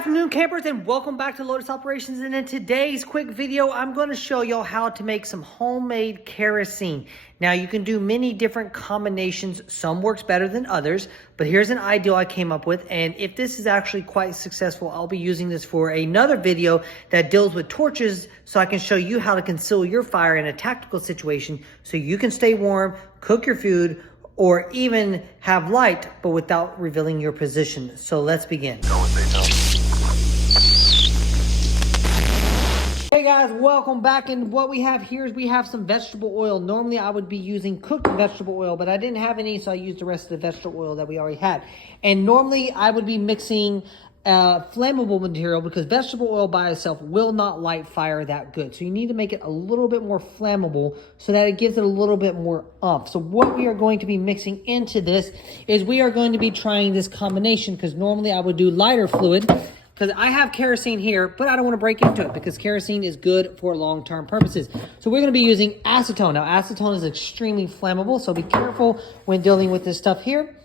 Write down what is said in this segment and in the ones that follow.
afternoon, campers, and welcome back to Lotus Operations. And in today's quick video, I'm going to show y'all how to make some homemade kerosene. Now, you can do many different combinations. Some works better than others, but here's an ideal I came up with. And if this is actually quite successful, I'll be using this for another video that deals with torches, so I can show you how to conceal your fire in a tactical situation so you can stay warm, cook your food, or even have light, but without revealing your position. So let's begin. Hey guys, welcome back. And what we have here is we have some vegetable oil. Normally I would be using cooked vegetable oil, but I didn't have any, so I used the rest of the vegetable oil that we already had. And normally I would be mixing flammable material, because vegetable oil by itself will not light fire that good. So you need to make it a little bit more flammable so that it gives it a little bit more oomph. So what we are going to be mixing into this is we are going to be trying this combination, because normally I would do lighter fluid, because I have kerosene here, but I don't want to break into it because kerosene is good for long-term purposes. So we're going to be using acetone. Now, acetone is extremely flammable, so be careful when dealing with this stuff here.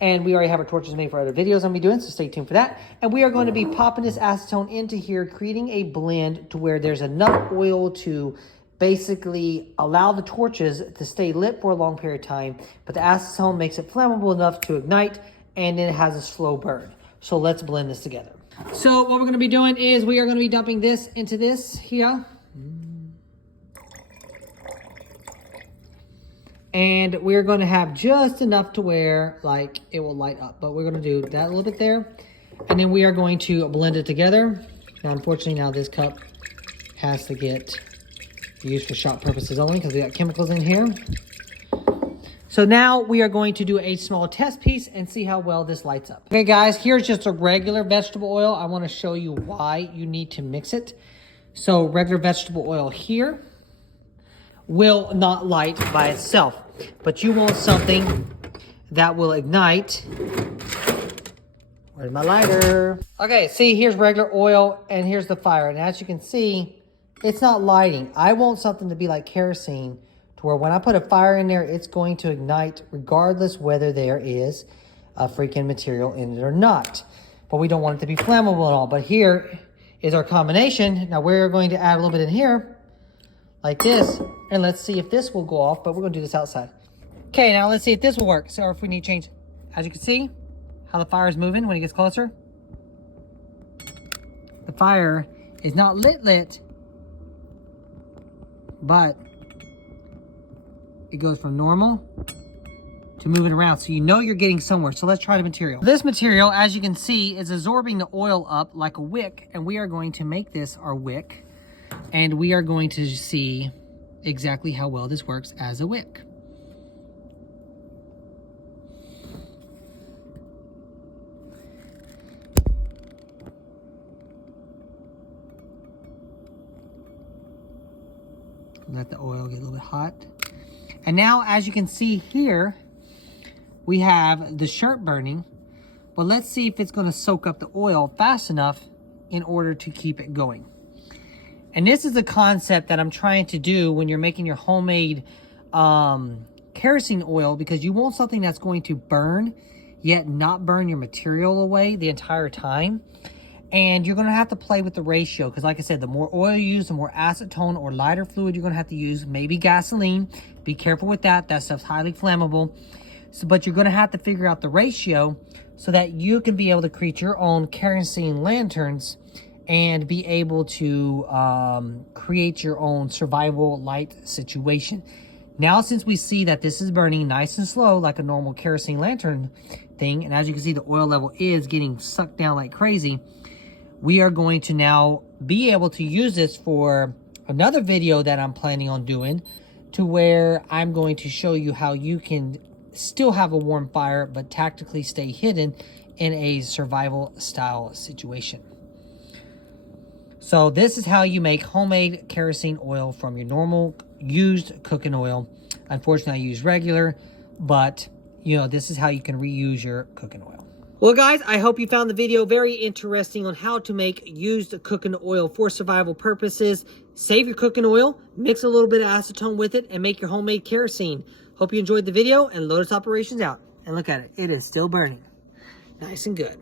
And we already have our torches made for other videos I'll be doing, so stay tuned for that. And we are going to be popping this acetone into here, creating a blend to where there's enough oil to basically allow the torches to stay lit for a long period of time, but the acetone makes it flammable enough to ignite, and then it has a slow burn. So let's blend this together. So what we're going to be doing is we are going to be dumping this into this here. And we're going to have just enough to where like it will light up. But we're going to do that a little bit there. And then we are going to blend it together. Now, unfortunately, now this cup has to get used for shop purposes only, because we got chemicals in here. So now we are going to do a small test piece and see how well this lights up. Okay guys, here's just a regular vegetable oil. I want to show you why you need to mix it. So regular vegetable oil here will not light by itself, but you want something that will ignite. Where's my lighter? Okay, see, here's regular oil and here's the fire. And as you can see, it's not lighting. I want something to be like kerosene, to where when I put a fire in there, it's going to ignite regardless whether there is a freaking material in it or not. But we don't want it to be flammable at all. But here is our combination. Now we're going to add a little bit in here, like this, and let's see if this will go off, but we're gonna do this outside. Okay, now let's see if this will work. So if we need to change, as you can see, how the fire is moving when it gets closer. The fire is not lit, but it goes from normal to moving around, so you know you're getting somewhere. So let's try the material. This material, as you can see, is absorbing the oil up like a wick, and we are going to make this our wick, and we are going to see exactly how well this works as a wick. Let the oil get a little bit hot. And now, as you can see here, we have the shirt burning, but let's see if it's going to soak up the oil fast enough in order to keep it going. And this is a concept that I'm trying to do when you're making your homemade kerosene oil, because you want something that's going to burn, yet not burn your material away the entire time. And you're going to have to play with the ratio, because like I said, the more oil you use, the more acetone or lighter fluid you're going to have to use. Maybe gasoline. Be careful with that. That stuff's highly flammable. So, but you're going to have to figure out the ratio so that you can be able to create your own kerosene lanterns and be able to create your own survival light situation. Now, since we see that this is burning nice and slow like a normal kerosene lantern thing, and as you can see, the oil level is getting sucked down like crazy, we are going to now be able to use this for another video that I'm planning on doing, to where I'm going to show you how you can still have a warm fire but tactically stay hidden in a survival style situation. So this is how you make homemade kerosene oil from your normal used cooking oil. Unfortunately, I use regular, but you know, this is how you can reuse your cooking oil. Well guys, I hope you found the video very interesting on how to make used cooking oil for survival purposes. Save your cooking oil, mix a little bit of acetone with it, and make your homemade kerosene. Hope you enjoyed the video, and Lotus Operations out. And look at it, it is still burning. Nice and good.